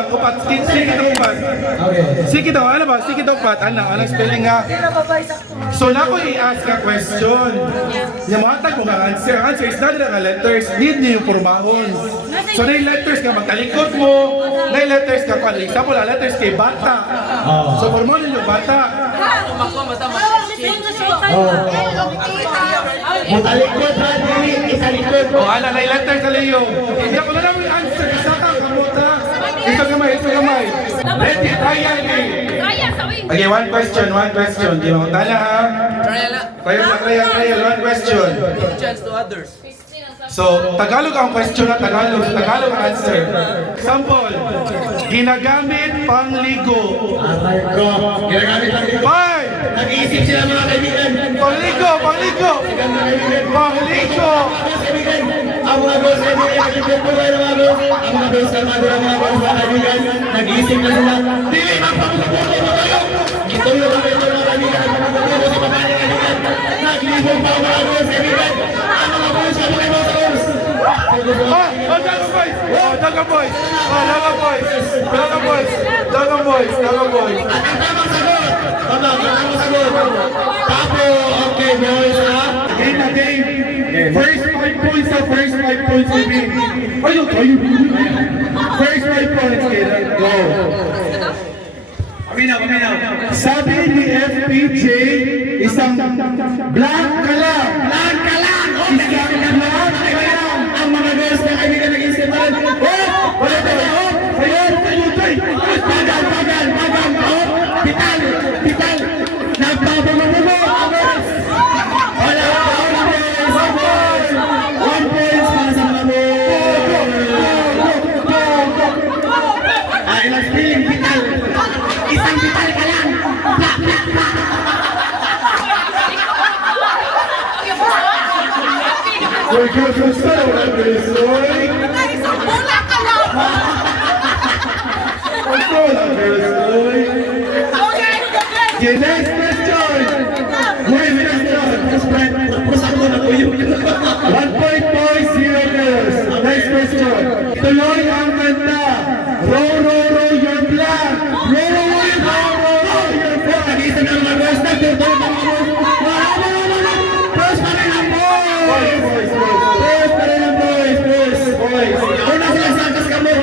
ang upat. Sige daw upat. Sige daw, ano ba? Sige daw upat. Anong spelling nga? So na ko i-ask ka question. Yung mga tag mo nga answer. Ang answer is not nga letters. Need niyo yung pormahon. So na yung letters ka magtalikod mo. Na yung letters ka pa. Example, ang letters kay bata. So pormahon yung bata. Matalikod ha, dili, isalikod. O ana na yung letters sa Leo. Hindi ako na naman yung answer. Isa ka, kamuta. Ito gamay, ito gamay. Ready, trial game. Okay, one question. Di mo tala ha? Trial, one question. Chance to others. So, Tagalog ang question na Tagalog ang answer. Sample, ginagamit pangligo. Aray ko, ginagamit lang dito. Bye! Nag-iisip sila mga kaibigan. Pangligo! Pangligo! Ang mga boss kaibigan, kaibigan po kayo mga boss. Ang mga boss kalmadura mga boss mga kaibigan. Nag-iisip na sila. Dili, magpapagpapagpapag mo kayo. Ito yung mga kaibigan. Magpapagpapagpapag sa mga kaibigan. Naglibog pa ang mga boss kaibigan. Ang mga boss, ang mga boss. Daga boys! At ang tamang sagot. Tamang sagot. Tapo, okay boys ha. Game. First 5 points will be. First 5 points, kid. Go. Paminaw. Sabi ni FPJ, isang blank ka lang. Isang blank ka lang. Ang mga girls na kaibigan nag-isip na rin. Wala tayo. Ayun. Pagal. Pital. Nagpapamumo. Wala. 1 point para sa mga boys. Ilang spelling, pital. Isang pital ka lang. We're good to settle that this story. Okay, next question. One point boys, 0 girls. Next question. Tuloy ang kanta. Row your flag. Row your flag. Nag-iisip na mga girls. Nagtutuwa pa mga boys. First pa rin ang boys. Una sila sa atas kamo.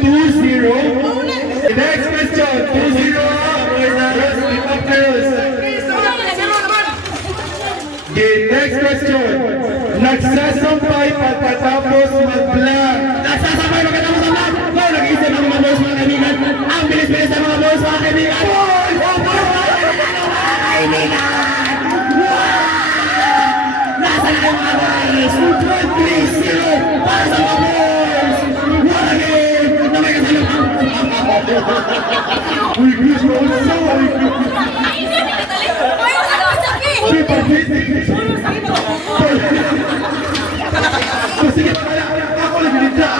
2-0. Next question. 2-0. Okay, next question. Nagsasampay pagkatapos mag-vlog. Nagsasabay magkatapos ang vlog. No, nag-iisip ng mga boys mga kaibigan. Ang bilis-bilis ng mga boys mga kaibigan. Nasa na yung mga boys? 3-0 para sa mga boys. What a game! Na may kasalukang. We wish you all so sige, ako libra.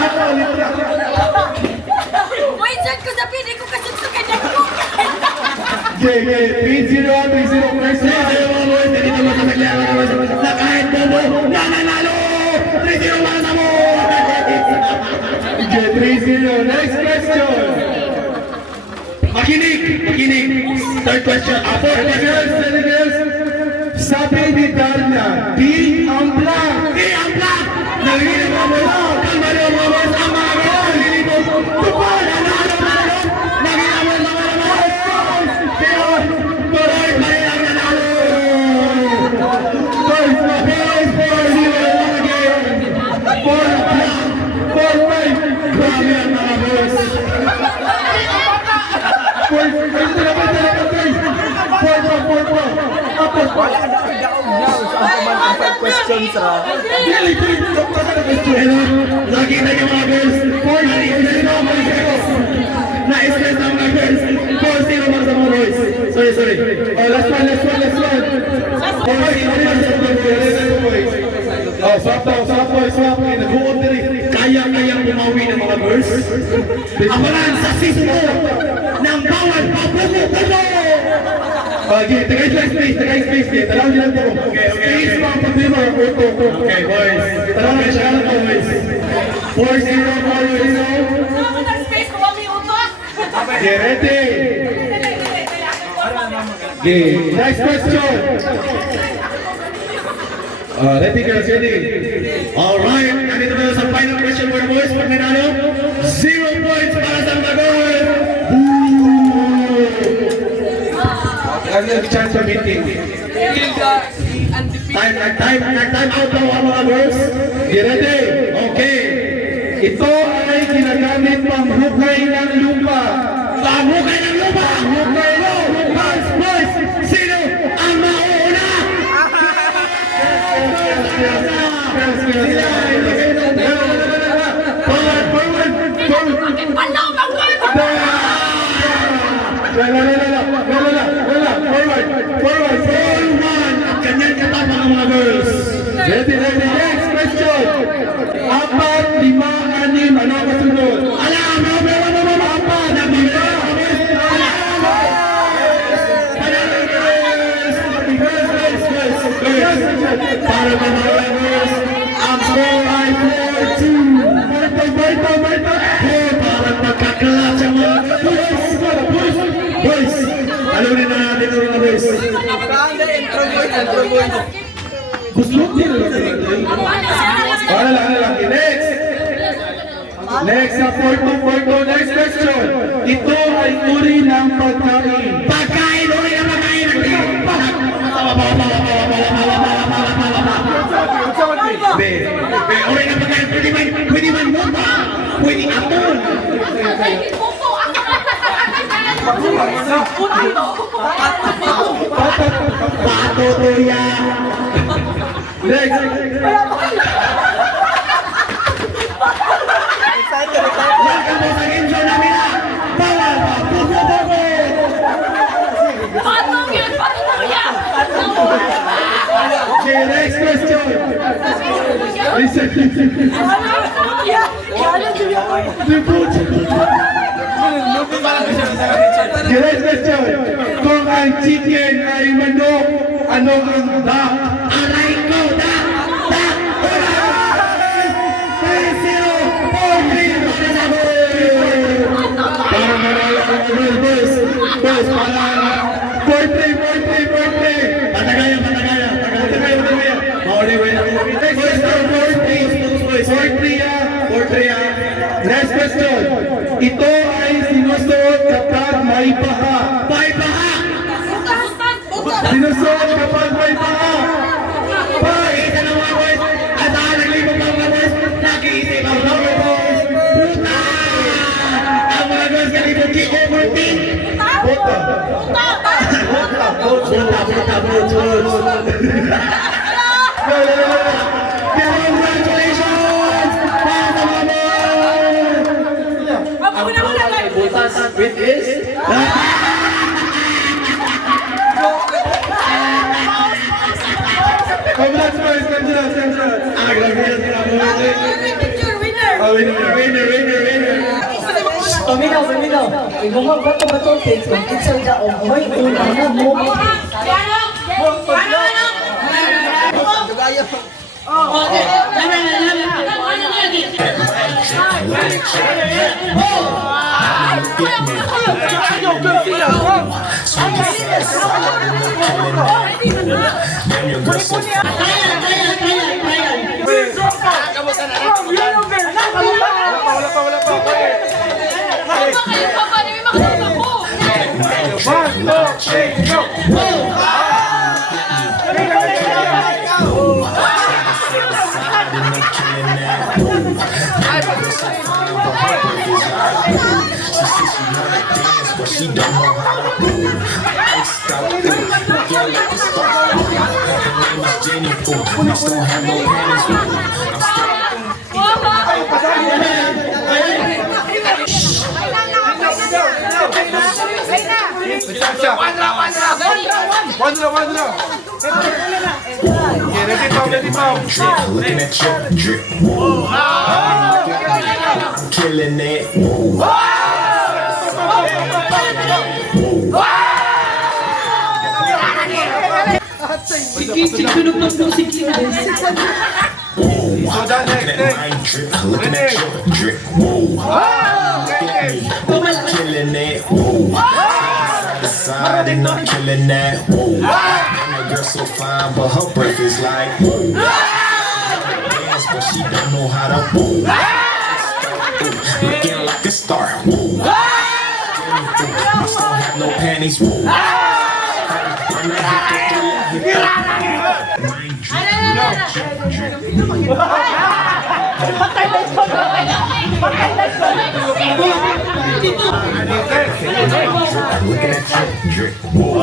Wait, dyan ko sa pili ko kasi sa kanya ko. Okay, 3-0 first Nasa yung mga boys. Dito mo sa maglaro na kahit bobo nananalo. 3-0 para sa boys. Okay, 3-0. Next question. Makinig. Third question. Ready girls. Sabi ni Darna, di ang blank. Nangingin mga boys. Kalma rin mga boys. Ang mga girls. Lilipot. Tupal. Nanalo. Nangingin mga boys. Boys pa rin ang nanalo. Boys, 4-5. Grabe ang mga boys. Wala ka na kagaog niya. Sa ang paman ang 5 questions ra. Nakita niyo mga girls. 4-0 na-stress ang mga girls. 4-0 mga sa mga boys. Sorry. Oh, last one. 4-0 boys. Oh, swap. Nag-uod na rin. Kaya-kayang umawi ng mga girls. Amaran sa sismo ng bawal pabuko-buko. Okay, tagay space. Taraw niyo lang po. Space mo ang pag-demo. Okay, boys. Taraw niyo siya lang po, boys. 4-0. Space ko Get ready. Okay, next question. Ready girls, ready? Alright, nandito tayo sa final question for the boys. Pag nanalo, 0 points para sa mga girls. Ano yung chance sa meeting? Time out daw ang mga girls. Get ready? Okay. Ito ay ginagamit pang hukay ng lupa. Pahukay ng lupa! Hukay mo! Boys! Sino ang mauna? Forward! Bakit palaw ang kwento? Forward! Ganyan ka pa mga girls. Ready, next question. 4, 5, 6, ano ang kasunod? Alam! Apat! Nabira! Para sa mga girls, ang score ay 4-2. Parang magkaklat sa mga boys! Alunin na natin ang mga boys. Gusto din. Ano lang. Next, sa 4-2. Next question. Ito ay uri ng pagkain. Pagkain! Uri na pagkain! Uri na pagkain! Pwede man muta! Pwede aton! Puso ang Pato tuya! Next. Welcome po sa game show namin na! Bawal pa! Pugo! Patong yun! Patong yan! Okay, next question. Listen. Okay, next question. Kung ang chicken ay manok, ano ang duck? Aray ko! Dak! Para manalo ang boys! Boys! Patagayan! Mauli win ang boys! Next question. Ito ay sinusuot kapag may baha. May baha! Sinusuot kapag may baha. Isa na mga boys! At naglibot ang mga boys! Nag-iisip ang mga boys! Puta! Ang mga boys kalibot kick over team! Bota. Congratulations! Para sa mga boys! With is? Congrats boys, congrats. Winner! Paminaw. Ibuhang bato-bato takes kung kitsa daong may una na mo. Wala pa. One, two, three, go! She don't know how to move. Iced out through. Yeah, like the star. Her name is Jennifer. Bitch don't have no panties. I'm still One round. Okay, ready, pal. drip. Looking at your drip. Whoa. I'm killing it. Whoa. So that next. Looking at your drip. Whoa. I'm killing it. Whoa. Side to side and I'm killing that. Whoa. And that girl so fine, but her breath is like. Whoa. Dance, but she don't know how to. Whoa. Looking like a star. Whoa. I still have no panties. Whoa. When I hit the three, I hit the. Looking at you, drip. Whoa.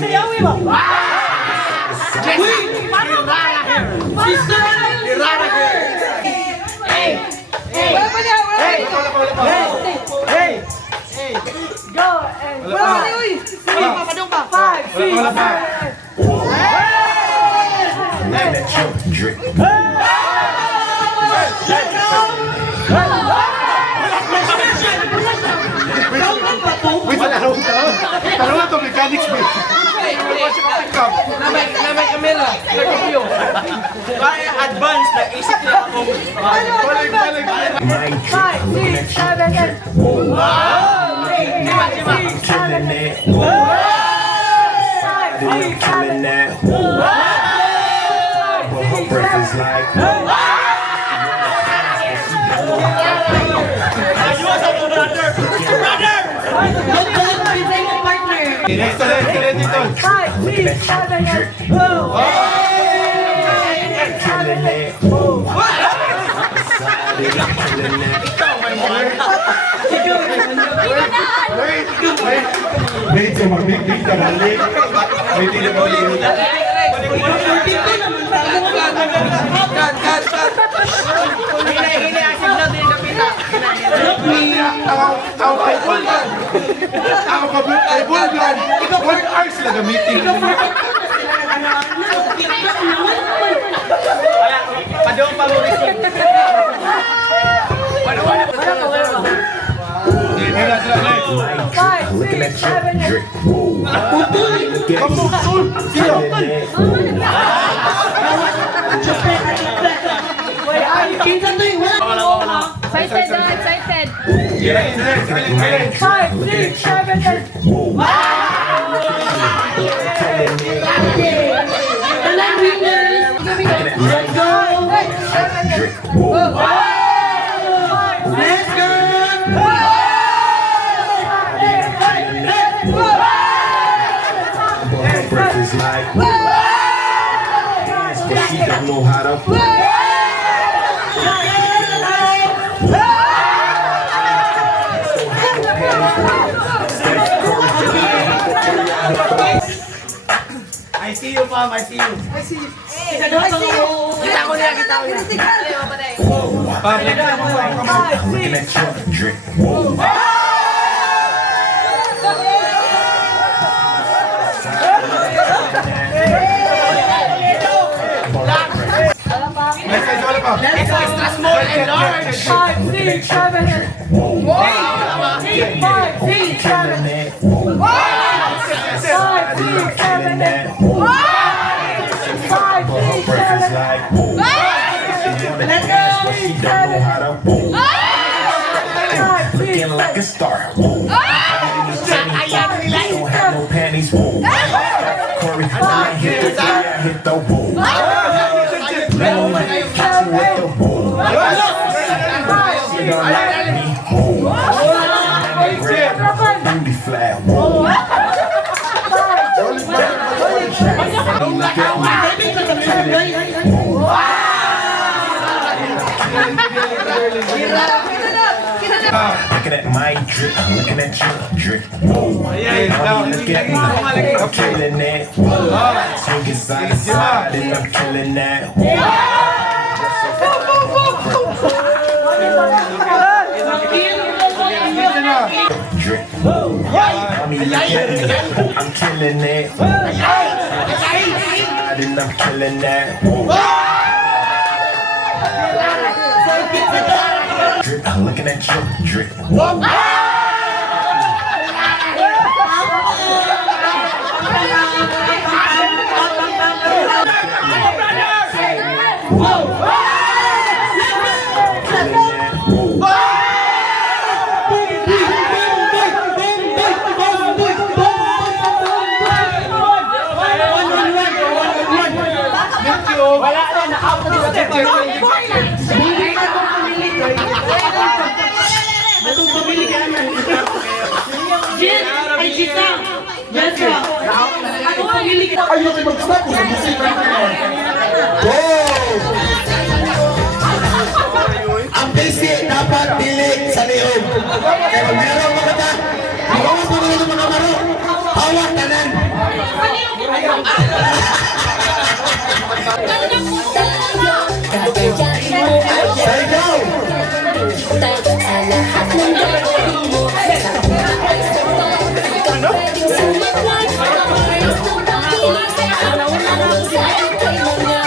Sayawi mo! Looking at you, drip. Wait, tanong na to, mechanics ba? Na may camera. Nag-review. Kaya advance na isip na ako. Balik. My drip. Looking at you, drip. Whoa. I'm killing it. Whoa. I'm killing that. Whoa. But her breath is like. Next, dito. Looking at you, drip. Whoa. Killing it. Whoa. I'm killing that. Wait, so mag-big na balik. Wait, hindi na balik. Ako kabut ay bulgan. Ito 1 hour sila gamitin. Padong pa mo receive. Looking at you, drip. Whoa. Look at me. Killing it. Excited na, excited. Next. 5, 6, 7, 8. Whoa. Let's go! Drip. Whoa. Let's go! Her breath is like. Dance, but she don't know how to. I see you, ma'am. I see you. Kita ko niya. Looking at you, drip. Whoa. Next, wala pa. Extra small and large. 5, 6, 7, 8. 5, 6, 7, 8. 5, 6, 7, 8. 5, 6, 7, 8. Looking like a star. Whoa. Don't have no panties. Whoa. Corey, I hit the three, I hit the whoa. No, catch you with the whoa. She don't like me. Whoa. Booty flat. Whoa. Look at me. Looking at my drip, looking at your drip. Whoa. Mommy, look at me, I'm killing it. Whoa. Swinging side to side, and I'm killing that. Drip. Mommy, look at me, I'm killing it. And I'm killing that. Drip, looking at your drip. Whoa. Hindi ka kung pumili ka. Atong pumili ka na. Jen, ay Chita. Jessica. Atong pumili ka. Ayaw kayo mag-stop ko sa musika na. Go! Ang busy dapat pilit sa liyog. Kaya kung meron mga ta, hawakas mo nila mga maro. Hawak na lang. Sayaw! Sa lahat ng gagawin mo, sa buhay sa ikaw pwedeng sumaklay. Ang praise ng pakilig sa araw-araw sa ikay mga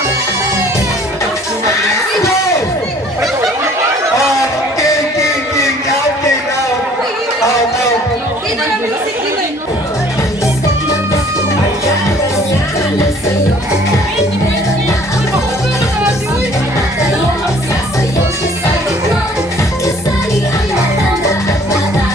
King, out. Dito na music nila. sasayaw siya sa gitna. Kasali ang matanda at bata.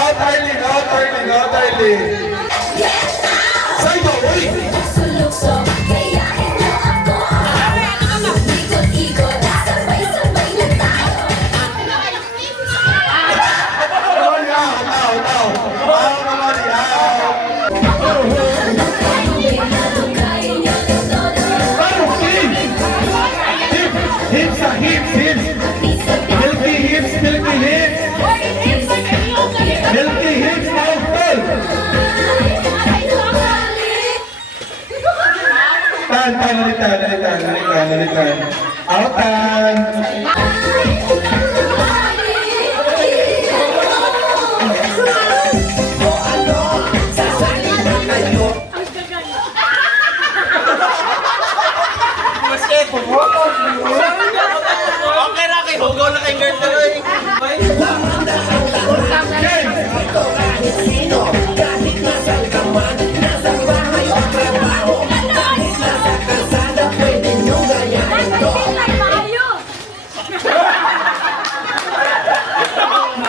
Out, Arlene. Sayaw, uy! Sulukso, kayahin mo ako. Ikot-ikot, sabay-sabay na tayo. Kaya niya ng todo. Hips, milky hips. Milky hips, now full. Tan. Outan. Okay na kay Hugo na kay girl tuloy.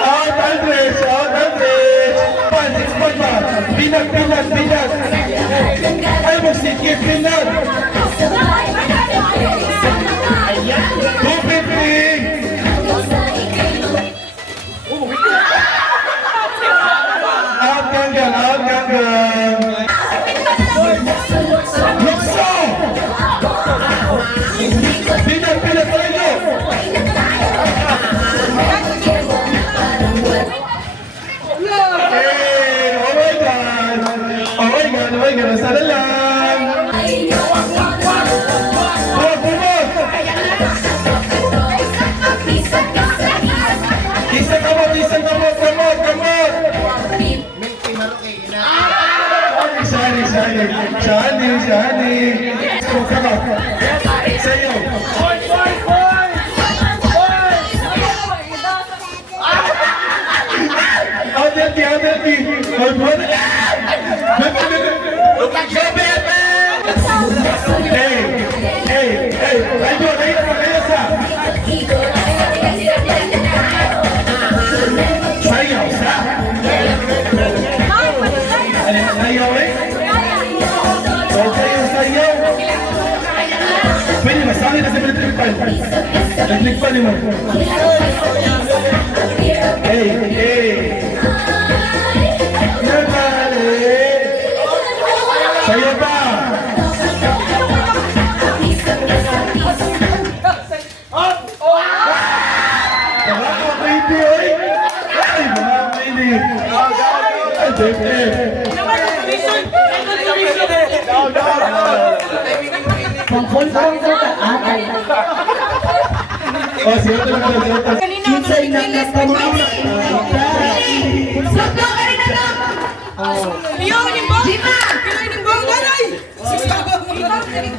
Out, Andres. Binas. Ay, magsikip, binas. 250. Out, ganggang. Lukso. Binas, tayo. Hey, oh my God, sana lang. Bumot. Isang kamot. Shani. Kamot. Sayo. Out healthy. Hey, ayun sa. Sayaw sa. Sayaw eh. Sayaw. Pwede masali na sa pinatlikpan. Naglikpan mo. Hey. Nabalik. Sayaw pa. Pang-confirm ko ka, atay. Oh, siya talaga. Kinsay na natanong. Sakto ka rin na lang. Ayaw ni Bo. Jima. Kailan ni Bo, nanay.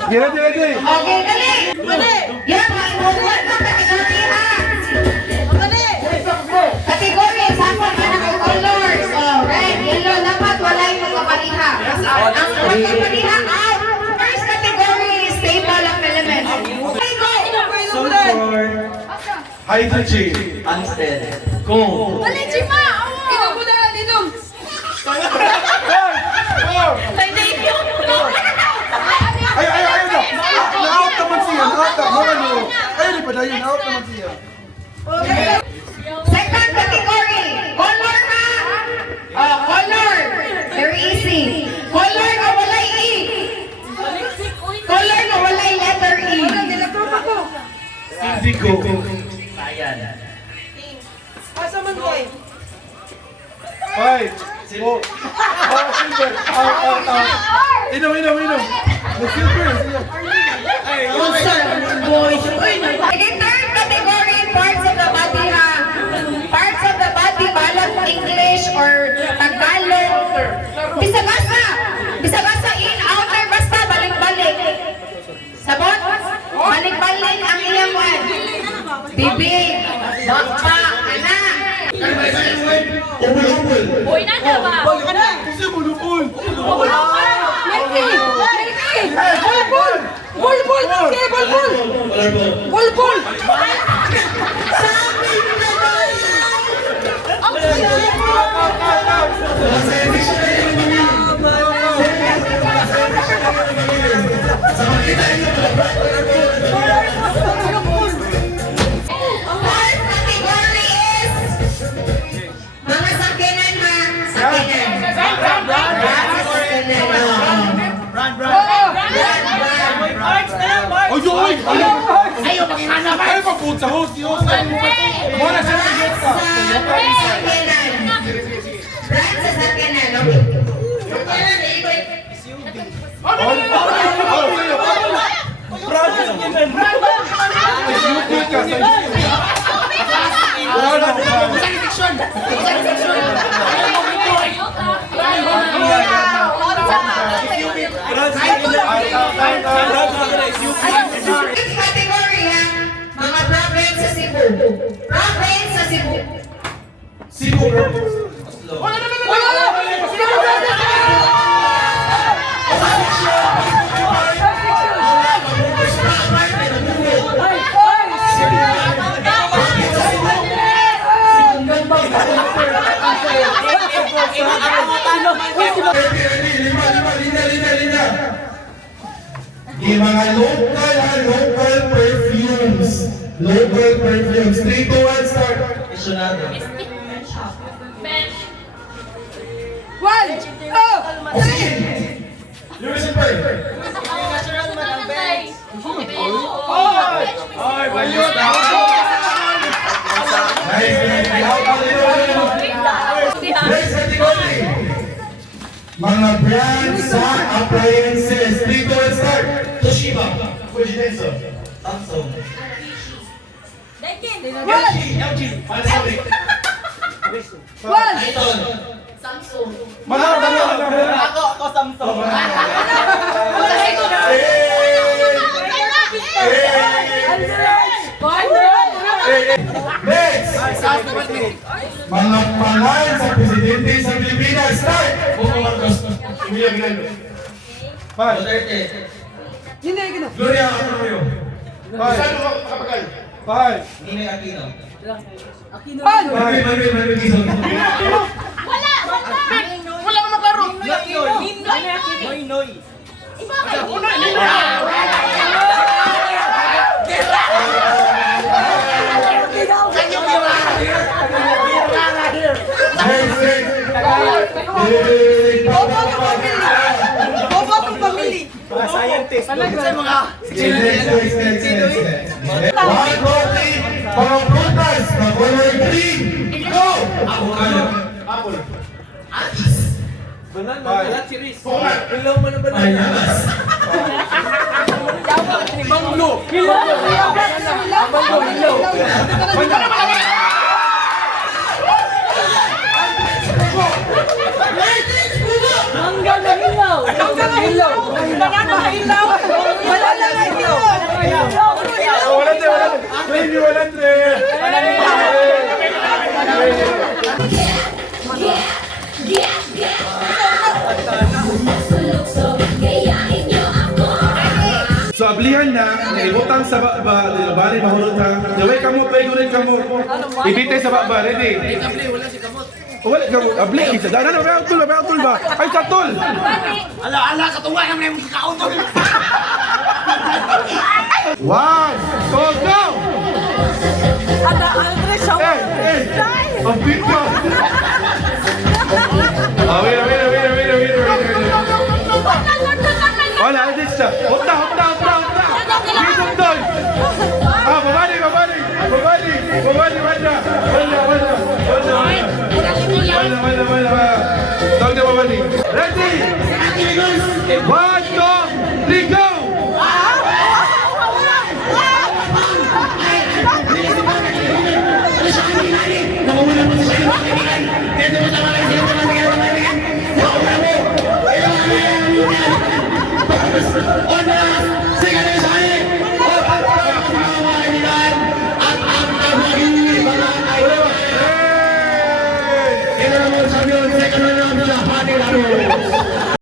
Dire. Okay, dali. Dali. Yan, magbubuhat ng kategorya. Dali. Kategorya, sample ka ng colors. Red, yellow, dapat wala yung kapaliha. Ang kapaliha, out. First category is staple of elements. Hydrogen. Answer. Kung. Dali, Jima. Ikaw muna dito. yun. Out naman siya. Second category, color na. Oh, color. Very easy. Color na walay E. Color na walay letter E. Indigo. Five. Four. Oh, silver. Out. Inom. The silver. Okay, third category, parts of the body ha. Parts of the body, balag English or Tagalog. Bisagasa in, outer, basta balik-balik. Sabot? Balik-balik ang iyang one. Bibig, bakba, anak. Ubul-ubul. Boy na na ba? Kasi bulupul. Fourth category is mga sakyanan ha. Sakyanan. Oy! Ayaw makihanap! Ayaw mag-food sa host! Muna siya na yung ka! Brand sa sakyanan, okay? Fifth category ha, mga province sa Cebu. Province sa Cebu. Sigo bro! Yung mga local perfumes. Local perfumes. 3, 2, 1, start. You're super. Ay, bayot! Next category. Mga brands sa appliances. 3, 2, 1, start. Toshiba. Fujitsu. Samsung. Panasonic. Mana? Ako Samsung. Next. Mga pangalan sa presidente sa Pilipinas. Start. Bongbong Marcos. Emilia Aguinaldo. Five. Gloria Arroyo. Five. Kapagal. Five. Ninoy Aquino. Manuel Quezon. Wala ka maklaro. Noy. Mga scientist. Next. One roti, mga prutas na color green. Go! Apple. Banana, chiris. Ilaw mo na ba? Ayanas. Banglo. Hanggang na ilaw. Wala So ablihan na, naibutang sa baba, bali mahulog na. Daway kamo, paigunin kamo. Ibitay sa baba, ready? Wala ka mo, abli, isa. Ano, may autul ba? Ay, katul! Ala, katunga naman yung kaon to. 1, 2, go! Ang bigat! Wait. Wala, alis siya. Hota! Bisog doon! Babali! Wala. Tawag na babali. Ready? 1,